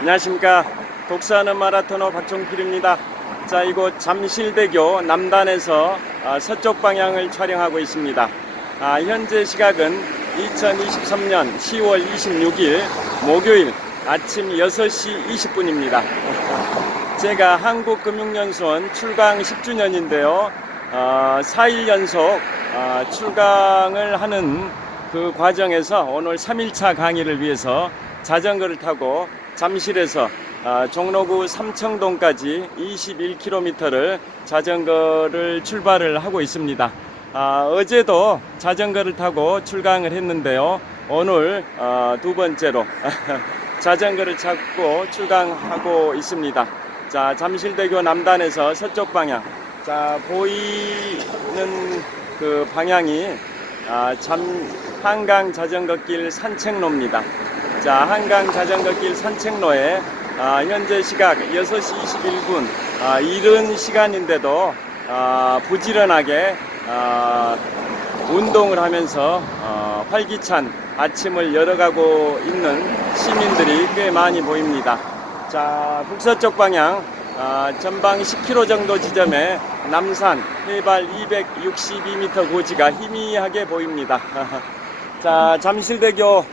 안녕하십니까. 독서하는 마라토너 박종필입니다. 자, 이곳 잠실대교 남단에서 서쪽 방향을 촬영하고 있습니다. 현재 시각은 2023년 10월 26일 목요일 아침 6시 20분입니다. 제가 한국금융연수원 출강 10주년인데요. 4일 연속 출강을 하는 그 과정에서 오늘 3일차 강의를 위해서 자전거를 타고 잠실에서 종로구 삼청동까지 21km를 자전거를 출발을 하고 있습니다. 어제도 자전거를 타고 출강을 했는데요. 오늘 두 번째로 자전거를 찾고 출강하고 있습니다. 자, 잠실대교 남단에서 서쪽 방향, 자, 보이는 그 방향이 한강 자전거길 산책로입니다. 자, 한강 자전거길 산책로에 현재 시각 6시 21분 이른 시간인데도 부지런하게 운동을 하면서 활기찬 아침을 열어가고 있는 시민들이 꽤 많이 보입니다. 자, 북서쪽 방향 전방 10km 정도 지점에 남산 해발 262m 고지가 희미하게 보입니다. 자, 잠실대교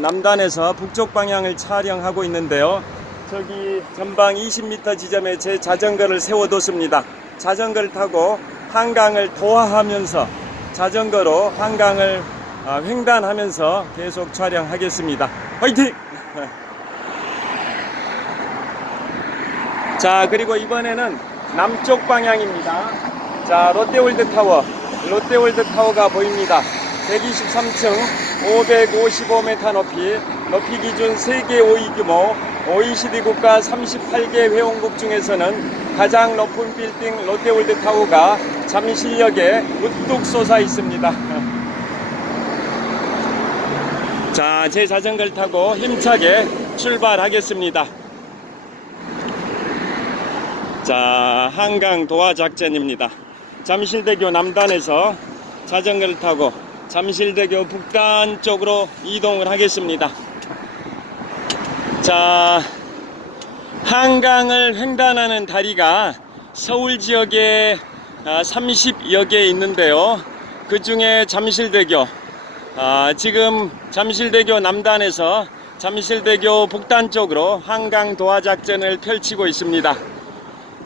남단에서 북쪽 방향을 촬영하고 있는데요. 저기 전방 20m 지점에 제 자전거를 세워뒀습니다. 자전거를 타고 한강을 도하하면서 자전거로 한강을 횡단하면서 계속 촬영하겠습니다. 화이팅! 자, 그리고 이번에는 남쪽 방향입니다. 자, 롯데월드타워가 보입니다. 123층 555m 높이 기준 세계 5위 규모 OECD 국가 38개 회원국 중에서는 가장 높은 빌딩 롯데월드타워가 잠실역에 우뚝 솟아 있습니다. 자, 제 자전거를 타고 힘차게 출발하겠습니다. 자, 한강 도하 작전입니다. 잠실대교 남단에서 자전거를 타고 잠실대교 북단 쪽으로 이동을 하겠습니다. 자, 한강을 횡단하는 다리가 서울 지역에 30여 개 있는데요. 그 중에 잠실대교, 지금 잠실대교 남단에서 잠실대교 북단 쪽으로 한강 도하 작전을 펼치고 있습니다.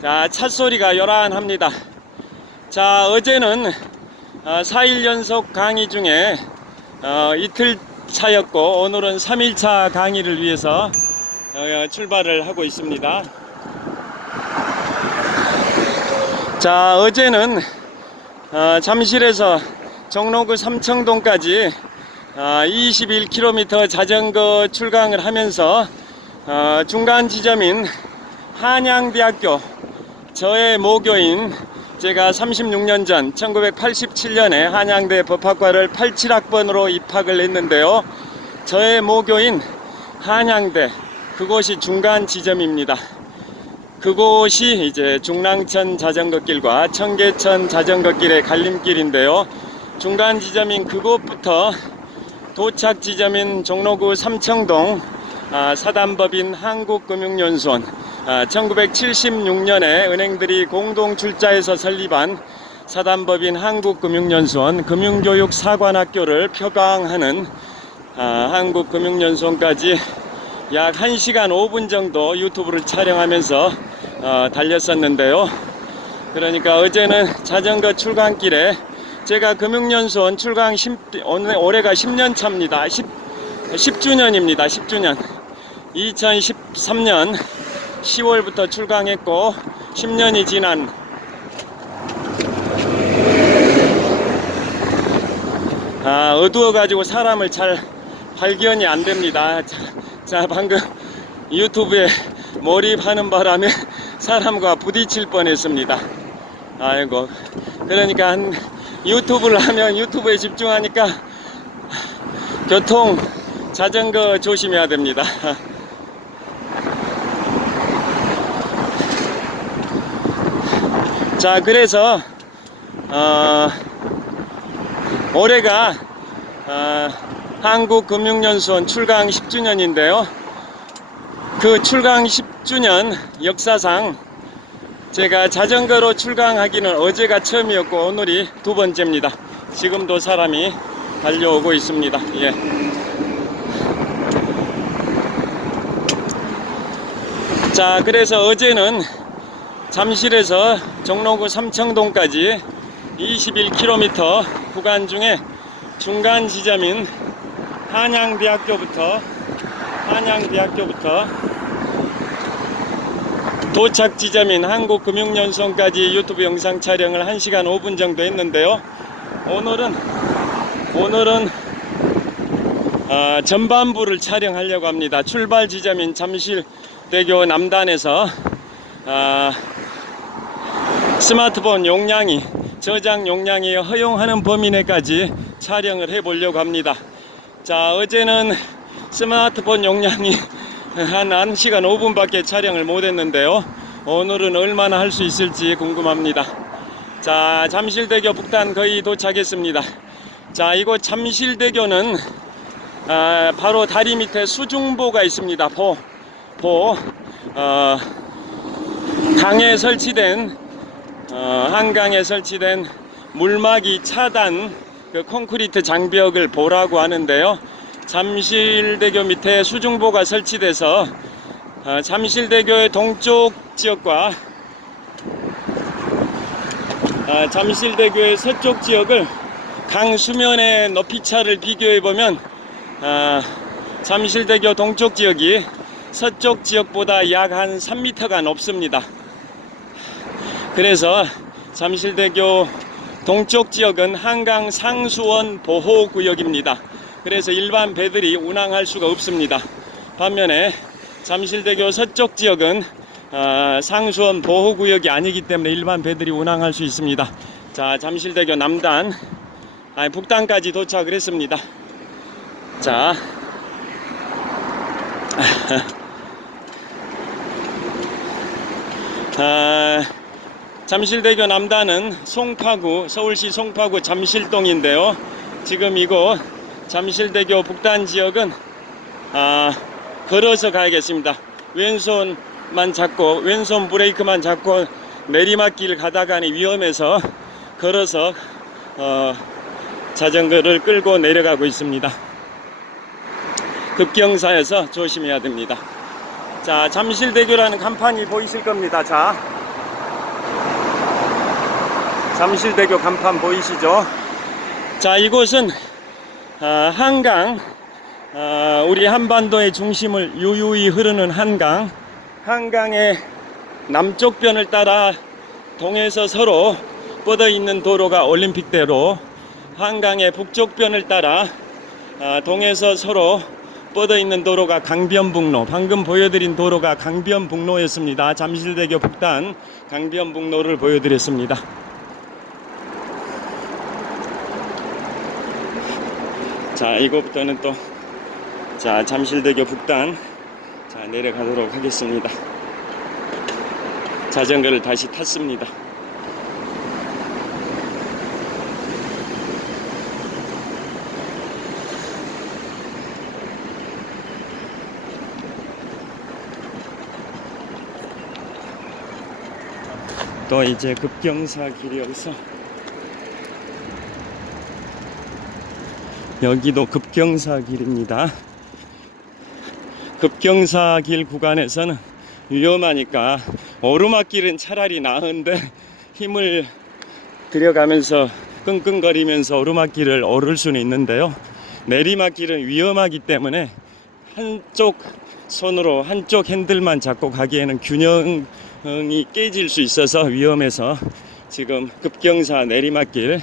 자, 찻소리가 요란합니다. 자, 어제는 4일 연속 강의 중에 이틀 차였고 오늘은 3일차 강의를 위해서 출발을 하고 있습니다. 자, 어제는 잠실에서 종로구 삼청동까지 21km 자전거 출강을 하면서 중간 지점인 한양대학교, 저의 모교인, 제가 36년 전 1987년에 한양대 법학과를 87학번으로 입학을 했는데요. 저의 모교인 한양대, 그곳이 중간 지점입니다. 그곳이 이제 중랑천 자전거길과 청계천 자전거길의 갈림길인데요. 중간 지점인 그곳부터 도착 지점인 종로구 삼청동 사단법인 한국금융연수원, 1976년에 은행들이 공동 출자해서 설립한 사단법인 한국금융연수원 금융교육사관학교를 표방하는 한국금융연수원까지 약 1시간 5분 정도 유튜브를 촬영하면서 달렸었는데요. 그러니까 어제는 자전거 출강길에 제가 금융연수원 출강 올해가 10년 차입니다. 10주년입니다. 10주년. 2013년 10월부터 출강했고 10년이 지난 어두워 가지고 사람을 잘 발견이 안 됩니다. 자, 방금 유튜브에 몰입하는 바람에 사람과 부딪힐 뻔했습니다. 아이고, 그러니까 유튜브를 하면 유튜브에 집중하니까 교통 자전거 조심해야 됩니다. 자, 그래서 올해가 한국금융연수원 출강 10주년인데요. 그 출강 10주년 역사상 제가 자전거로 출강하기는 어제가 처음이었고 오늘이 두 번째입니다. 지금도 사람이 달려오고 있습니다. 예. 자, 그래서 어제는 잠실에서 종로구 삼청동까지 21km 구간 중에 중간 지점인 한양대학교부터 도착 지점인 한국금융연수원까지 유튜브 영상 촬영을 1시간 5분 정도 했는데요. 오늘은 전반부를 촬영하려고 합니다. 출발 지점인 잠실대교 남단에서 스마트폰 용량이 저장 용량이 허용하는 범위 내까지 촬영을 해 보려고 합니다. 자, 어제는 스마트폰 용량이 한 1시간 5분밖에 촬영을 못 했는데요. 오늘은 얼마나 할 수 있을지 궁금합니다. 자, 잠실대교 북단 거의 도착했습니다. 자, 이곳 잠실대교는 바로 다리 밑에 수중보가 있습니다. 강에 설치된 한강에 설치된 물막이 차단 그 콘크리트 장벽을 보라고 하는데요. 잠실대교 밑에 수중보가 설치돼서 잠실대교의 동쪽 지역과 잠실대교의 서쪽 지역을 강 수면의 높이차를 비교해 보면 잠실대교 동쪽 지역이 서쪽 지역보다 약 한 3m가 높습니다. 그래서 잠실대교 동쪽 지역은 한강 상수원 보호구역입니다. 그래서 일반 배들이 운항할 수가 없습니다. 반면에 잠실대교 서쪽 지역은 상수원 보호구역이 아니기 때문에 일반 배들이 운항할 수 있습니다. 자, 잠실대교 남단 북단까지 도착을 했습니다. 자, 잠실대교 남단은 서울시 송파구 잠실동인데요. 지금 이곳 잠실대교 북단 지역은 걸어서 가야겠습니다. 왼손 브레이크만 잡고 내리막길 가다가니 위험해서 걸어서 자전거를 끌고 내려가고 있습니다. 급경사여서 조심해야 됩니다. 자, 잠실대교라는 간판이 보이실 겁니다. 자, 잠실대교 간판 보이시죠? 자, 이곳은 한강, 우리 한반도의 중심을 유유히 흐르는 한강의 남쪽 변을 따라 동에서 서로 뻗어 있는 도로가 올림픽대로, 한강의 북쪽 변을 따라 동에서 서로 뻗어 있는 도로가 강변북로, 방금 보여드린 도로가 강변북로였습니다. 잠실대교 북단 강변북로를 보여드렸습니다. 자, 이거부터는 또 잠실대교 북단 내려가도록 하겠습니다. 자전거를 다시 탔습니다. 또 이제 급경사 길이어서 여기도 급경사 길입니다. 급경사 길 구간에서는 위험하니까 오르막길은 차라리 나은데 힘을 들여가면서 끙끙거리면서 오르막길을 오를 수는 있는데요. 내리막길은 위험하기 때문에 한쪽 손으로 한쪽 핸들만 잡고 가기에는 균형이 깨질 수 있어서 위험해서 지금 급경사 내리막길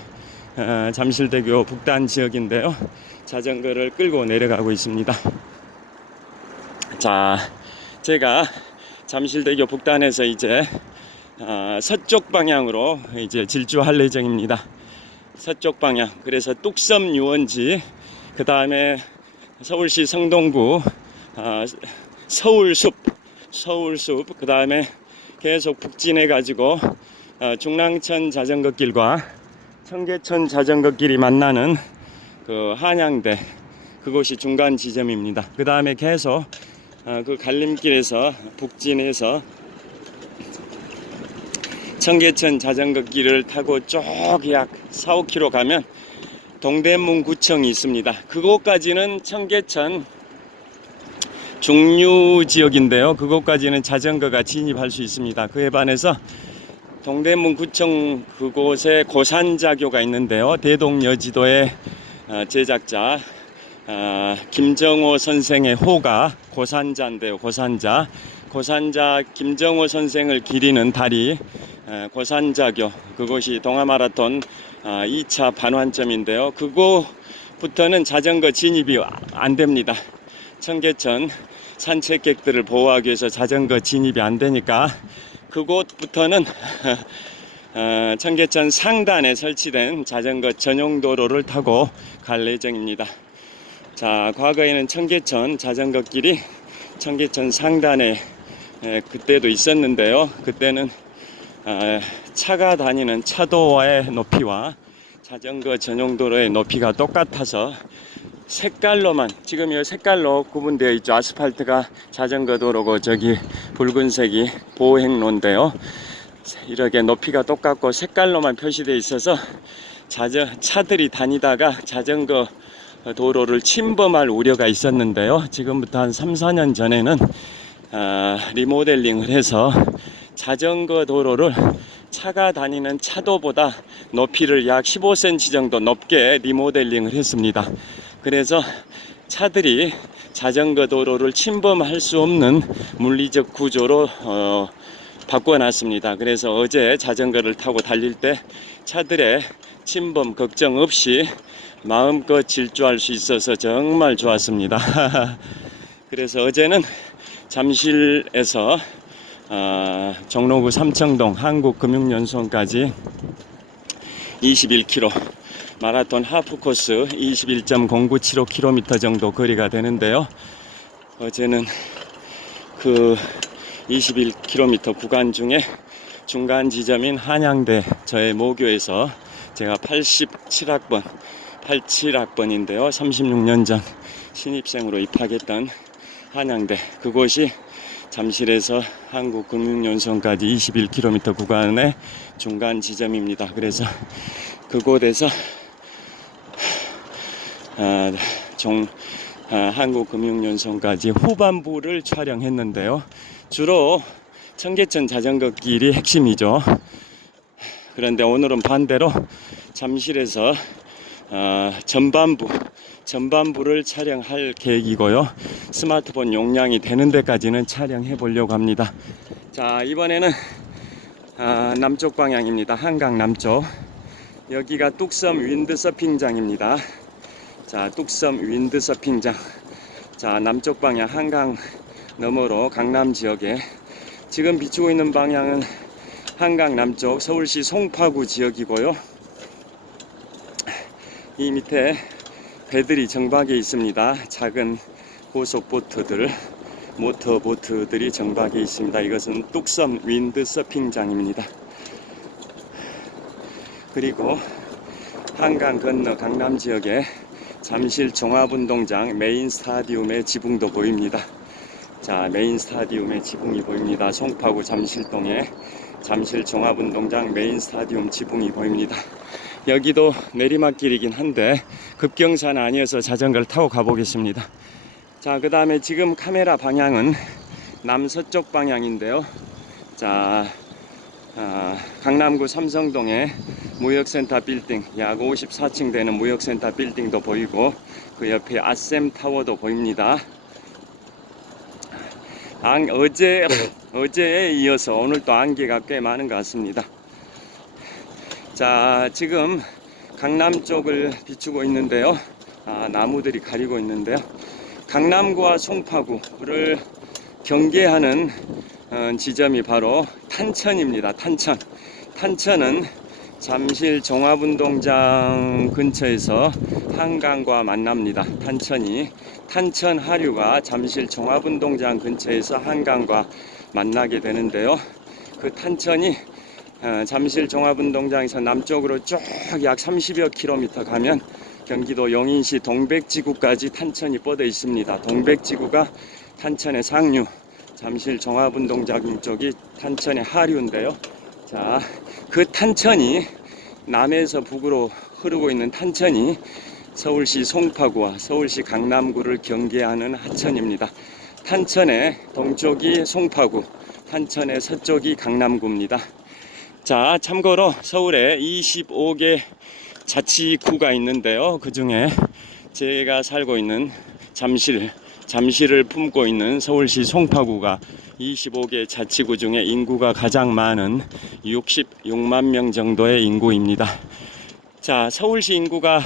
잠실대교 북단 지역인데요. 자전거를 끌고 내려가고 있습니다. 자, 제가 잠실대교 북단에서 이제 서쪽 방향으로 이제 질주할 예정입니다. 서쪽 방향. 그래서 뚝섬 유원지, 그 다음에 서울시 성동구 서울숲, 그 다음에 계속 북진해 가지고 중랑천 자전거길과 청계천 자전거길이 만나는 그 한양대, 그곳이 중간 지점입니다. 그 다음에 계속 그 갈림길에서 북진해서 청계천 자전거 길을 타고 쭉 약 4, 5km 가면 동대문 구청이 있습니다. 그곳까지는 청계천 중류 지역인데요. 그곳까지는 자전거가 진입할 수 있습니다. 그에 반해서 동대문 구청 그곳에 고산자교가 있는데요. 대동여지도의 제작자 김정호 선생의 호가 고산자인데요. 고산자 김정호 선생을 기리는 다리 고산자교, 그곳이 동아마라톤 2차 반환점인데요. 그곳부터는 자전거 진입이 안 됩니다. 청계천 산책객들을 보호하기 위해서 자전거 진입이 안 되니까 그곳부터는 청계천 상단에 설치된 자전거 전용 도로를 타고 갈 예정입니다. 자, 과거에는 청계천 자전거 길이 청계천 상단에 그때도 있었는데요. 그때는 차가 다니는 차도와의 높이와 자전거 전용 도로의 높이가 똑같아서 색깔로만, 지금 이 색깔로 구분되어 있죠. 아스팔트가 자전거 도로고 저기 붉은색이 보행로인데요. 이렇게 높이가 똑같고 색깔로만 표시되어 있어서 차들이 다니다가 자전거 도로를 침범할 우려가 있었는데요. 지금부터 한 3, 4년 전에는 리모델링을 해서 자전거 도로를 차가 다니는 차도보다 높이를 약 15cm 정도 높게 리모델링을 했습니다. 그래서 차들이 자전거 도로를 침범할 수 없는 물리적 구조로 바꿔놨습니다. 그래서 어제 자전거를 타고 달릴 때 차들의 침범 걱정 없이 마음껏 질주할 수 있어서 정말 좋았습니다. 그래서 어제는 잠실에서 종로구 삼청동 한국금융연수원까지 21km 마라톤 하프 코스 21.0975km 정도 거리가 되는데요. 어제는 그 21km 구간 중에 중간 지점인 한양대 저의 모교에서 제가 87학번인데요. 36년 전 신입생으로 입학했던 한양대, 그곳이 잠실에서 한국금융연수원까지 21km 구간의 중간 지점입니다. 그래서 그곳에서 한국금융연수원까지 후반부를 촬영했는데요. 주로 청계천 자전거 길이 핵심이죠. 그런데 오늘은 반대로 잠실에서 전반부를 촬영할 계획이고요. 스마트폰 용량이 되는 데까지는 촬영해 보려고 합니다. 자, 이번에는 남쪽 방향입니다. 한강 남쪽. 여기가 뚝섬 윈드서핑장입니다. 자, 뚝섬 윈드서핑장. 자, 남쪽 방향 한강 너머로 강남 지역에 지금 비추고 있는 방향은 한강 남쪽 서울시 송파구 지역이고요. 이 밑에 배들이 정박해 있습니다. 작은 고속보트들, 모터보트들이 정박해 있습니다. 이것은 뚝섬 윈드서핑장입니다. 그리고 한강 건너 강남 지역에 잠실 종합운동장 메인 스타디움의 지붕도 보입니다. 자, 메인 스타디움의 지붕이 보입니다. 송파구 잠실동에 잠실 종합운동장 메인 스타디움 지붕이 보입니다. 여기도 내리막길이긴 한데 급경사는 아니어서 자전거를 타고 가보겠습니다. 자, 그 다음에 지금 카메라 방향은 남서쪽 방향인데요. 자, 강남구 삼성동에 무역센터 빌딩, 약 54층 되는 무역센터 빌딩도 보이고 그 옆에 아셈타워도 보입니다. 어제에 이어서 오늘 또 안개가 꽤 많은 것 같습니다. 자, 지금 강남 쪽을 비추고 있는데요. 나무들이 가리고 있는데요. 강남구와 송파구를 경계하는 지점이 바로 탄천입니다. 탄천은 잠실 종합운동장 근처에서 한강과 만납니다. 탄천 하류가 잠실 종합운동장 근처에서 한강과 만나게 되는데요. 그 탄천이 잠실 종합운동장에서 남쪽으로 쭉 약 30여 킬로미터 가면 경기도 용인시 동백지구까지 탄천이 뻗어 있습니다. 동백지구가 탄천의 상류, 잠실 종합운동장 쪽이 탄천의 하류인데요. 자, 그 탄천이 남에서 북으로 흐르고 있는 탄천이 서울시 송파구와 서울시 강남구를 경계하는 하천입니다. 탄천의 동쪽이 송파구, 탄천의 서쪽이 강남구입니다. 자, 참고로 서울에 25개 자치구가 있는데요. 그 중에 제가 살고 있는 잠실을 품고 있는 서울시 송파구가 25개 자치구 중에 인구가 가장 많은 66만 명 정도의 인구입니다. 자, 서울시 인구가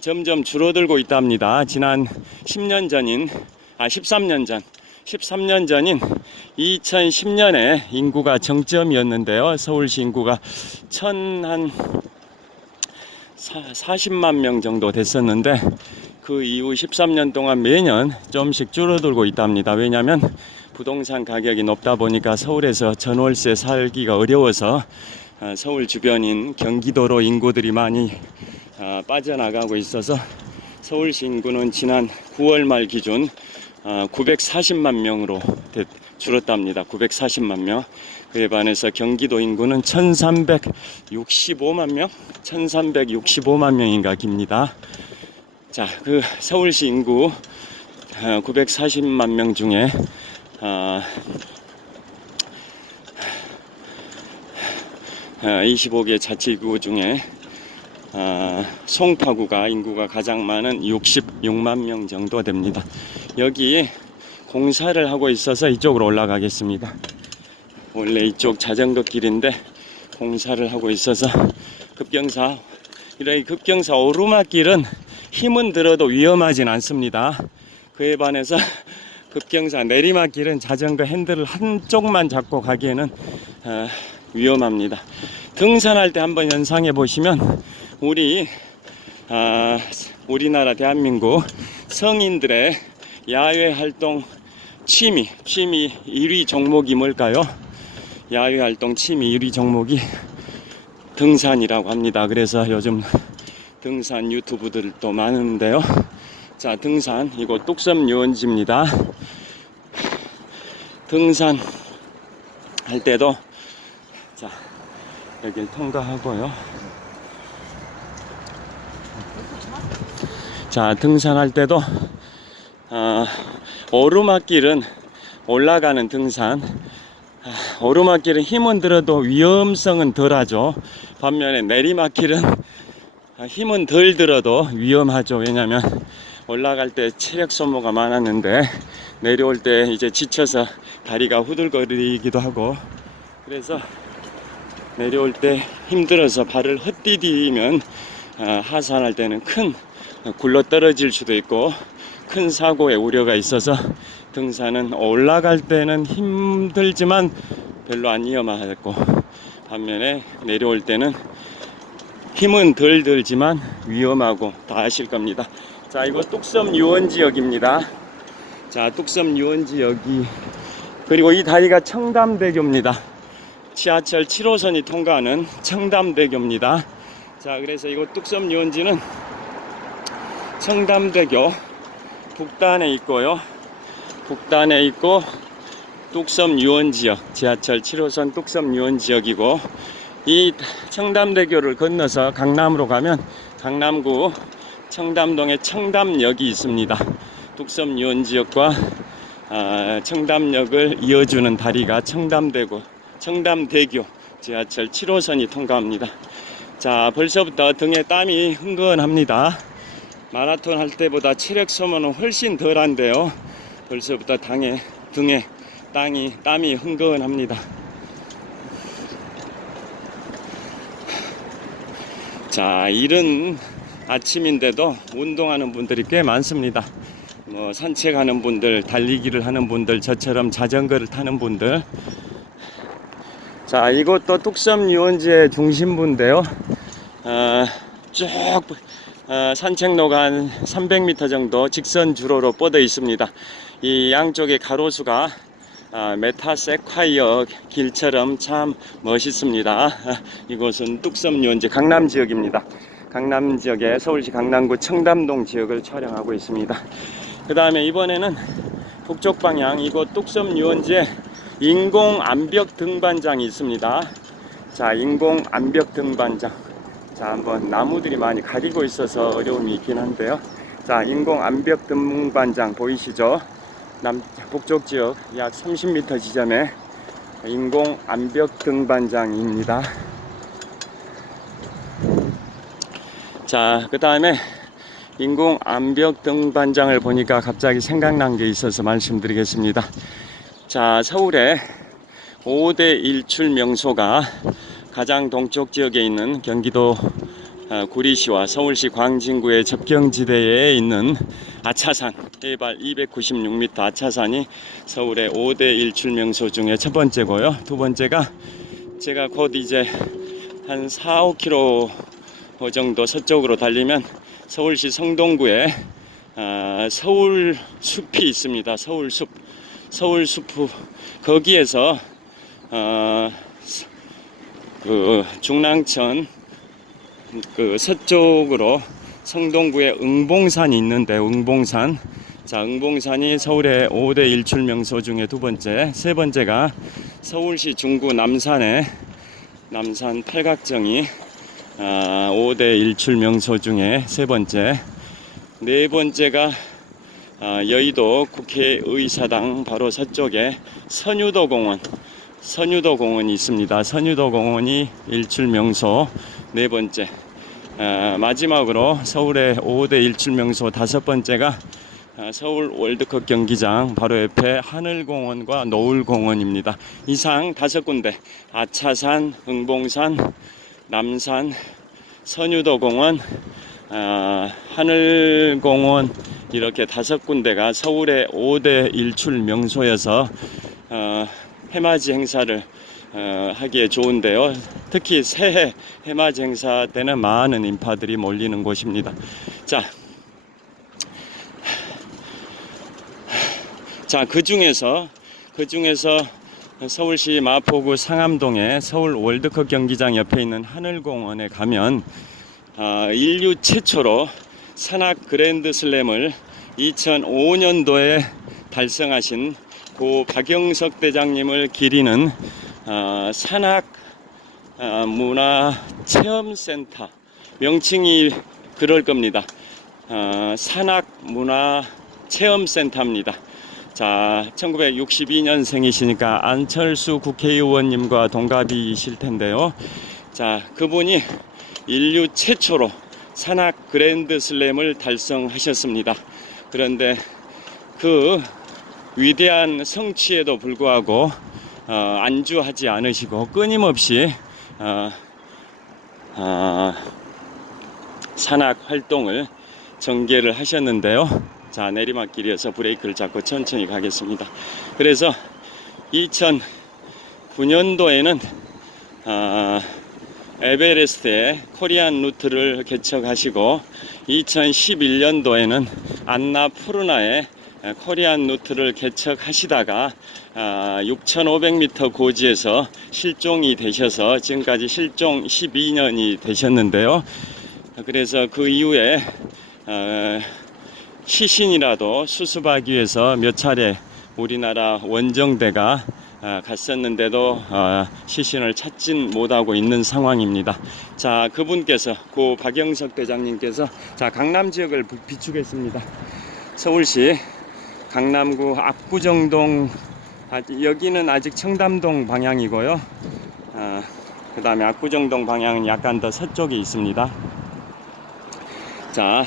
점점 줄어들고 있답니다. 지난 13년 전인 2010년에 인구가 정점이었는데요. 서울시 인구가 40만 명 정도 됐었는데 그 이후 13년 동안 매년 좀씩 줄어들고 있답니다. 왜냐하면 부동산 가격이 높다 보니까 서울에서 전월세 살기가 어려워서 서울 주변인 경기도로 인구들이 많이 빠져나가고 있어서 서울시 인구는 지난 9월 말 기준 940만 명으로 줄었답니다. 940만 명. 그에 반해서 경기도 인구는 1365만 명인가 깁니다. 자, 그 서울시 인구 940만 명 중에 25개 자치구 중에 송파구가 인구가 가장 많은 66만 명 정도 됩니다. 여기 공사를 하고 있어서 이쪽으로 올라가겠습니다. 원래 이쪽 자전거 길인데 공사를 하고 있어서 급경사 오르막길은 힘은 들어도 위험하진 않습니다. 그에 반해서 급경사 내리막길은 자전거 핸들을 한쪽만 잡고 가기에는 위험합니다. 등산할 때 한번 연상해 보시면 우리나라 대한민국 성인들의 야외 활동 취미 1위 종목이 뭘까요? 야외 활동 취미 1위 종목이 등산이라고 합니다. 그래서 요즘 등산 유튜브들도 많은데요. 자, 등산, 이곳 뚝섬 유원지입니다. 등산 할 때도 자, 여길 통과하고요. 자, 등산할 때도 오르막길은 올라가는 등산, 오르막길은 힘은 들어도 위험성은 덜하죠. 반면에 내리막길은 힘은 덜 들어도 위험하죠. 왜냐하면 올라갈 때 체력 소모가 많았는데 내려올 때 이제 지쳐서 다리가 후들거리기도 하고, 그래서 내려올 때 힘들어서 발을 헛디디면 하산할 때는 큰 굴러 떨어질 수도 있고 큰 사고의 우려가 있어서 등산은 올라갈 때는 힘들지만 별로 안 위험하고, 반면에 내려올 때는 힘은 덜 들지만 위험하고 다 아실 겁니다. 자, 이거 뚝섬 유원지역입니다. 자, 뚝섬 유원지역이, 그리고 이 다리가 청담대교입니다. 지하철 7호선이 통과하는 청담대교입니다. 자, 그래서 이거 뚝섬 유원지는 청담대교 북단에 있고요. 북단에 있고 뚝섬 유원지역, 지하철 7호선 뚝섬 유원지역이고, 이 청담대교를 건너서 강남으로 가면 강남구 청담동에 청담역이 있습니다. 뚝섬 유원지역과 청담역을 이어주는 다리가 청담대교 지하철 7호선이 통과합니다. 자, 벌써부터 등에 땀이 흥건합니다. 마라톤 할 때보다 체력 소모는 훨씬 덜한데요. 벌써부터 등에 땀이 흥건합니다. 자, 이른 아침인데도 운동하는 분들이 꽤 많습니다. 산책하는 분들, 달리기를 하는 분들, 저처럼 자전거를 타는 분들. 자, 이것도 뚝섬 유원지의 중심부인데요. 쭉 산책로가 한 300m 정도 직선 주로로 뻗어 있습니다. 이 양쪽의 가로수가 메타세콰이어 길처럼 참 멋있습니다. 이곳은 뚝섬 유원지 강남 지역입니다. 강남 지역에 서울시 강남구 청담동 지역을 촬영하고 있습니다. 그 다음에 이번에는 북쪽 방향 이곳 뚝섬 유원지에 인공 암벽 등반장이 있습니다. 자, 인공 암벽 등반장. 자, 한번 나무들이 많이 가리고 있어서 어려움이 있긴 한데요. 자, 인공 암벽 등반장 보이시죠? 북쪽 지역 약 30m 지점에 인공 암벽 등반장입니다. 자, 그 다음에 인공 암벽 등반장을 보니까 갑자기 생각난 게 있어서 말씀드리겠습니다. 자, 서울의 5대 일출 명소가 가장 동쪽 지역에 있는 경기도 구리시와 서울시 광진구의 접경지대에 있는 아차산, 해발 296m 아차산이 서울의 5대 일출 명소 중에 첫 번째고요. 두 번째가 제가 곧 이제 한 4, 5km 정도 서쪽으로 달리면 서울시 성동구에 서울숲이 있습니다. 서울숲 거기에서 그 중랑천 그 서쪽으로 성동구에 응봉산이 있는데 응봉산. 자, 응봉산이 서울의 5대 일출 명소 중에 두 번째, 세 번째가 서울시 중구 남산의 남산 팔각정이 5대 일출 명소 중에 세 번째, 네 번째가 여의도 국회의사당 바로 서쪽에 선유도 공원이 있습니다. 선유도 공원이 일출 명소 네 번째. 마지막으로 서울의 5대 일출 명소 다섯 번째가 서울 월드컵 경기장 바로 옆에 하늘공원과 노을공원입니다. 이상 다섯 군데, 아차산, 응봉산, 남산, 선유도공원, 하늘공원 이렇게 다섯 군데가 서울의 5대 일출 명소여서 해맞이 행사를 하기에 좋은데요. 특히 새해 해맞이 행사 때는 많은 인파들이 몰리는 곳입니다. 자, 그 중에서 서울시 마포구 상암동의 서울 월드컵 경기장 옆에 있는 하늘공원에 가면 인류 최초로 산악 그랜드 슬램을 2005년도에 달성하신 고 박영석 대장님을 기리는 산악 문화체험센터, 명칭이 그럴 겁니다. 산악 문화체험센터입니다. 자, 1962년생이시니까 안철수 국회의원님과 동갑이실 텐데요. 자, 그분이 인류 최초로 산악 그랜드 슬램을 달성하셨습니다. 그런데 그 위대한 성취에도 불구하고 안주하지 않으시고 끊임없이 산악 활동을 전개를 하셨는데요. 자, 내리막길이어서 브레이크를 잡고 천천히 가겠습니다. 그래서 2009년도에는 에베레스트의 코리안 루트를 개척하시고 2011년도에는 안나푸르나의 코리안 루트를 개척하시다가 6,500m 고지에서 실종이 되셔서 지금까지 실종 12년이 되셨는데요. 그래서 그 이후에 시신이라도 수습하기 위해서 몇 차례 우리나라 원정대가 갔었는데도 시신을 찾진 못하고 있는 상황입니다. 자, 그분께서 고 박영석 대장님께서 자, 강남 지역을 비추겠습니다. 서울시 강남구 압구정동, 여기는 아직 청담동 방향이고요. 그 다음에 압구정동 방향은 약간 더 서쪽에 있습니다. 자,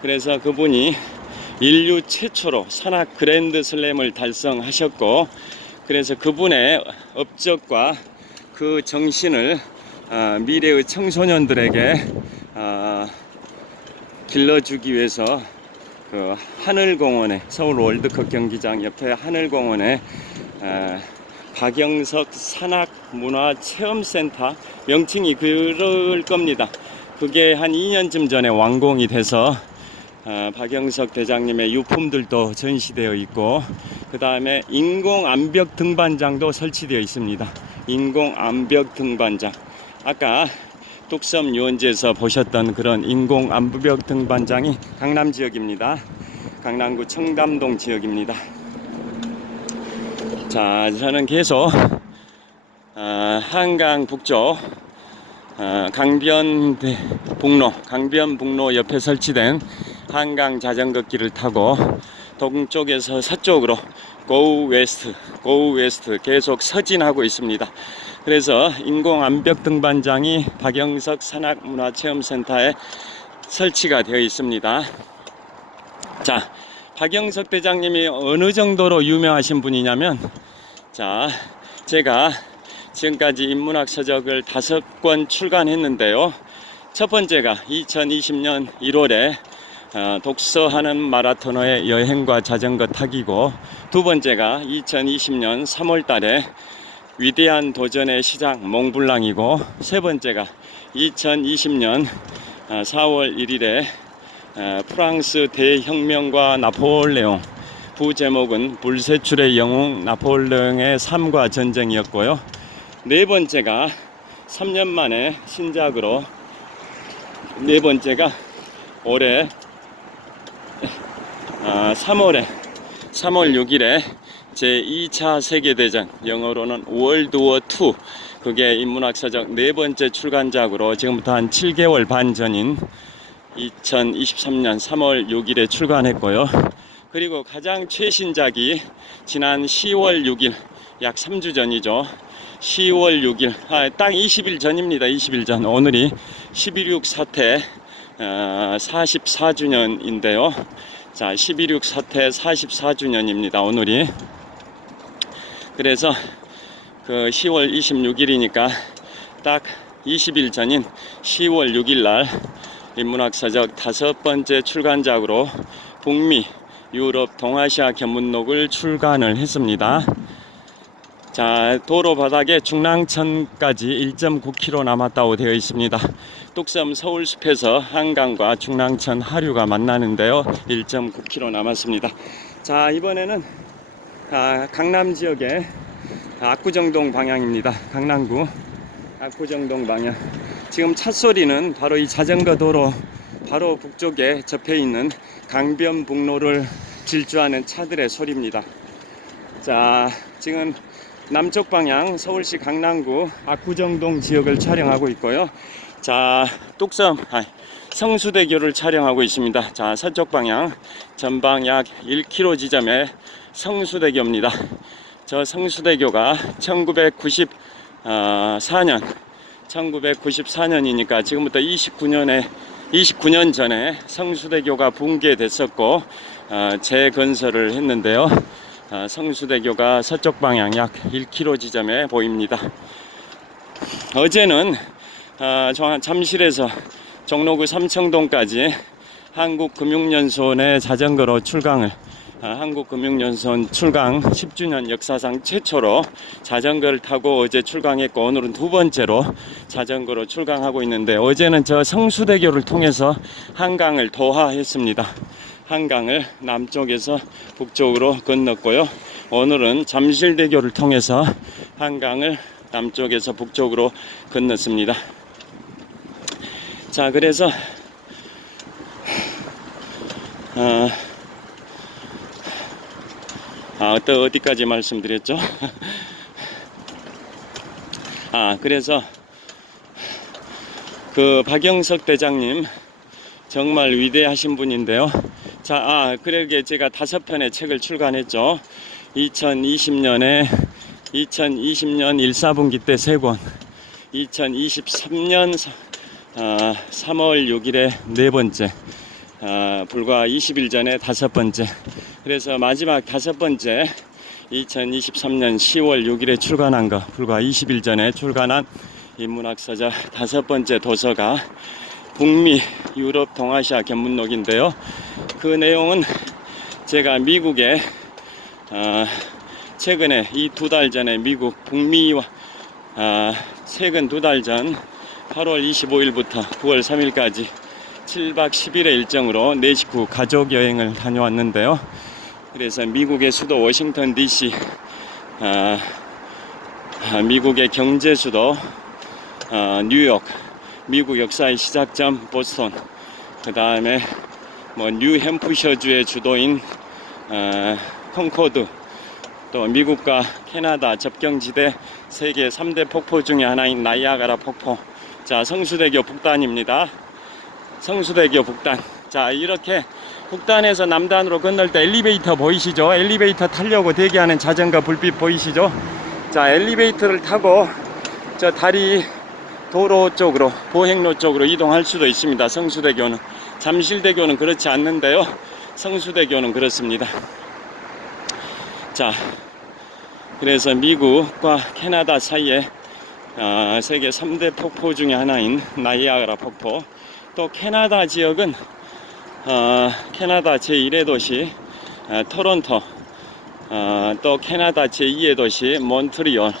그래서 그분이 인류 최초로 산악 그랜드 슬램을 달성하셨고, 그래서 그분의 업적과 그 정신을 미래의 청소년들에게 길러주기 위해서 그 하늘공원에, 서울 월드컵 경기장 옆에 하늘공원에 박영석 산악문화체험센터, 명칭이 그럴 겁니다. 그게 한 2년쯤 전에 완공이 돼서 박영석 대장님의 유품들도 전시되어 있고, 그 다음에 인공 암벽 등반장도 설치되어 있습니다. 인공 암벽 등반장. 아까 뚝섬 유원지에서 보셨던 그런 인공 암벽 등반장이 강남 지역입니다. 강남구 청담동 지역입니다. 자, 저는 계속 한강 북쪽 강변북로 옆에 설치된 한강 자전거 길을 타고 동쪽에서 서쪽으로 go west 계속 서진하고 있습니다. 그래서 인공 암벽 등반장이 박영석 산악문화체험센터에 설치가 되어 있습니다. 자, 박영석 대장님이 어느 정도로 유명하신 분이냐면, 자, 제가 지금까지 인문학 서적을 5권 출간했는데요. 첫 번째가 2020년 1월에 독서하는 마라토너의 여행과 자전거 타기고, 두 번째가 2020년 3월 달에 위대한 도전의 시작 몽블랑이고, 세 번째가 2020년 4월 1일에 프랑스 대혁명과 나폴레옹, 부제목은 불세출의 영웅 나폴레옹의 삶과 전쟁이었고요. 네 번째가 3년 만에 신작으로, 네 번째가 올해 3월 6일에 제2차 세계대전, 영어로는 월드워 2, 그게 인문학서적 네 번째 출간작으로 지금부터 한 7개월 반 전인 2023년 3월 6일에 출간했고요. 그리고 가장 최신작이 지난 10월 6일, 약 3주 전이죠. 10월 6일, 딱 20일 전입니다. 20일 전. 오늘이 11.6 사태 44주년인데요. 자, 11.6 사태 44주년입니다. 오늘이. 그래서 그 10월 26일이니까 딱 20일 전인 10월 6일 날 인문학서적 5번째 출간작으로 북미, 유럽, 동아시아 견문록을 출간을 했습니다. 자, 도로 바닥에 중랑천까지 1.9km 남았다고 되어 있습니다. 뚝섬 서울숲에서 한강과 중랑천 하류가 만나는데요. 1.9km 남았습니다. 자, 이번에는 강남 지역의 압구정동 방향입니다. 강남구 압구정동 방향. 지금 차 소리는 바로 이 자전거 도로 바로 북쪽에 접해 있는 강변북로를 질주하는 차들의 소리입니다. 자, 지금 남쪽 방향 서울시 강남구 압구정동 지역을 촬영하고 있고요. 자, 뚝섬 성수대교를 촬영하고 있습니다. 자, 서쪽 방향 전방 약 1km 지점에 성수대교입니다. 저 성수대교가 1994년이니까 지금부터 29년 전에 성수대교가 붕괴됐었고 재건설을 했는데요. 성수대교가 서쪽 방향 약 1km 지점에 보입니다. 어제는 잠실에서 종로구 삼청동까지 한국금융연수원의 자전거로 출강을, 한국금융연수원 출강 10주년 역사상 최초로 자전거를 타고 어제 출강했고, 오늘은 두 번째로 자전거로 출강하고 있는데, 어제는 저 성수대교를 통해서 한강을 도하했습니다. 한강을 남쪽에서 북쪽으로 건넜고요. 오늘은 잠실대교를 통해서 한강을 남쪽에서 북쪽으로 건넜습니다. 자, 그래서 어디까지 말씀드렸죠? 그래서 그 박영석 대장님 정말 위대하신 분인데요. 자, 그러게 제가 5편의 책을 출간했죠. 2020년 1, 4분기 때 3권, 2023년 3월 6일에 4번째, 불과 20일 전에 5번째, 그래서 마지막 5번째 2023년 10월 6일에 출간한 거, 불과 20일 전에 출간한 인문학서적 5번째 도서가 북미, 유럽, 동아시아 견문록인데요. 그 내용은 제가 미국에 최근에 이 2달 전에 미국 북미와 최근 2달 전 8월 25일부터 9월 3일까지 7박 10일의 일정으로 내 식구 가족 여행을 다녀왔는데요. 그래서 미국의 수도 워싱턴 DC, 미국의 경제 수도 뉴욕, 미국 역사의 시작점 보스턴, 그 다음에 뭐 뉴햄프셔주의 주도인 콩코드, 또 미국과 캐나다 접경지대 세계 3대 폭포 중에 하나인 나이아가라 폭포. 자, 성수대교 북단입니다. 성수대교 북단. 자, 이렇게 북단에서 남단으로 건널 때 엘리베이터 보이시죠? 엘리베이터 타려고 대기하는 자전거 불빛 보이시죠? 자, 엘리베이터를 타고 저 다리 도로 쪽으로, 보행로 쪽으로 이동할 수도 있습니다. 성수대교는. 잠실대교는 그렇지 않는데요, 성수대교는 그렇습니다. 자, 그래서 미국과 캐나다 사이에 세계 3대 폭포 중에 하나인 나이아가라 폭포, 또 캐나다 지역은 캐나다 제1의 도시 토론토, 또 캐나다 제2의 도시 몬트리올,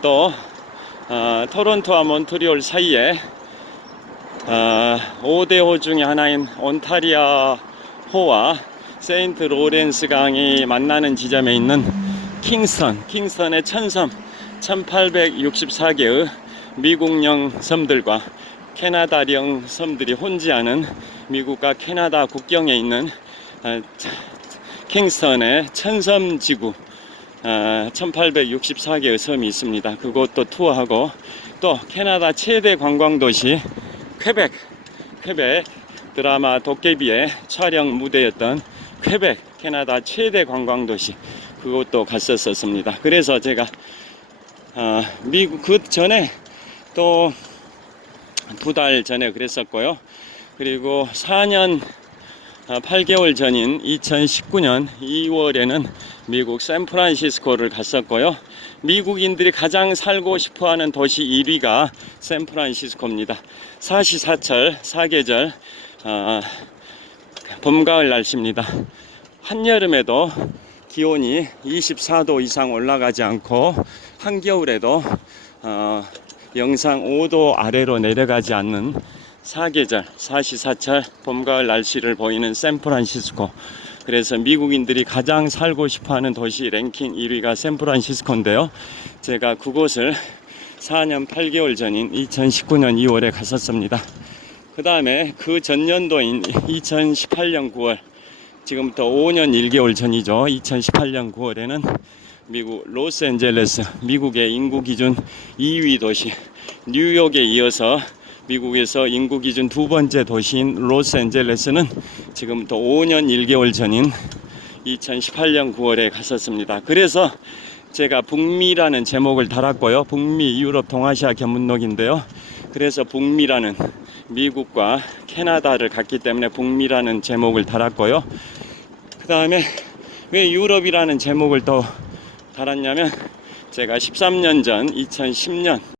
또 토론토와 몬트리올 사이에 5대호 중에 하나인 온타리아호와 세인트 로렌스 강이 만나는 지점에 있는 킹스턴의 천섬, 1864개의 미국령 섬들과 캐나다령 섬들이 혼지하는 미국과 캐나다 국경에 있는 킹스턴의 천섬지구, 1864개의 섬이 있습니다. 그것도 투어하고, 또 캐나다 최대 관광도시 퀘벡 드라마 도깨비의 촬영 무대였던 퀘벡, 캐나다 최대 관광도시, 그것도 갔었습니다. 그래서 제가 미국 그 전에 또 2달 전에 그랬었고요. 그리고 4년 8개월 전인 2019년 2월에는 미국 샌프란시스코를 갔었고요. 미국인들이 가장 살고 싶어하는 도시 1위가 샌프란시스코입니다. 사시사철, 사계절, 봄, 가을 날씨입니다. 한여름에도 기온이 24도 이상 올라가지 않고, 한겨울에도 영상 5도 아래로 내려가지 않는 사계절, 사시사철, 봄, 가을 날씨를 보이는 샌프란시스코. 그래서 미국인들이 가장 살고 싶어하는 도시 랭킹 1위가 샌프란시스코인데요, 제가 그곳을 4년 8개월 전인 2019년 2월에 갔었습니다. 그 다음에 그 전년도인 2018년 9월, 지금부터 5년 1개월 전이죠. 2018년 9월에는 미국 로스앤젤레스, 미국의 인구 기준 2위 도시 뉴욕에 이어서 미국에서 인구 기준 2번째 도시인 로스앤젤레스는 지금부터 5년 1개월 전인 2018년 9월에 갔었습니다. 그래서 제가 북미라는 제목을 달았고요. 북미 유럽 동아시아 견문록인데요. 그래서 북미라는, 미국과 캐나다를 갔기 때문에 북미라는 제목을 달았고요. 그 다음에 왜 유럽이라는 제목을 또 달았냐면, 제가 13년 전 2010년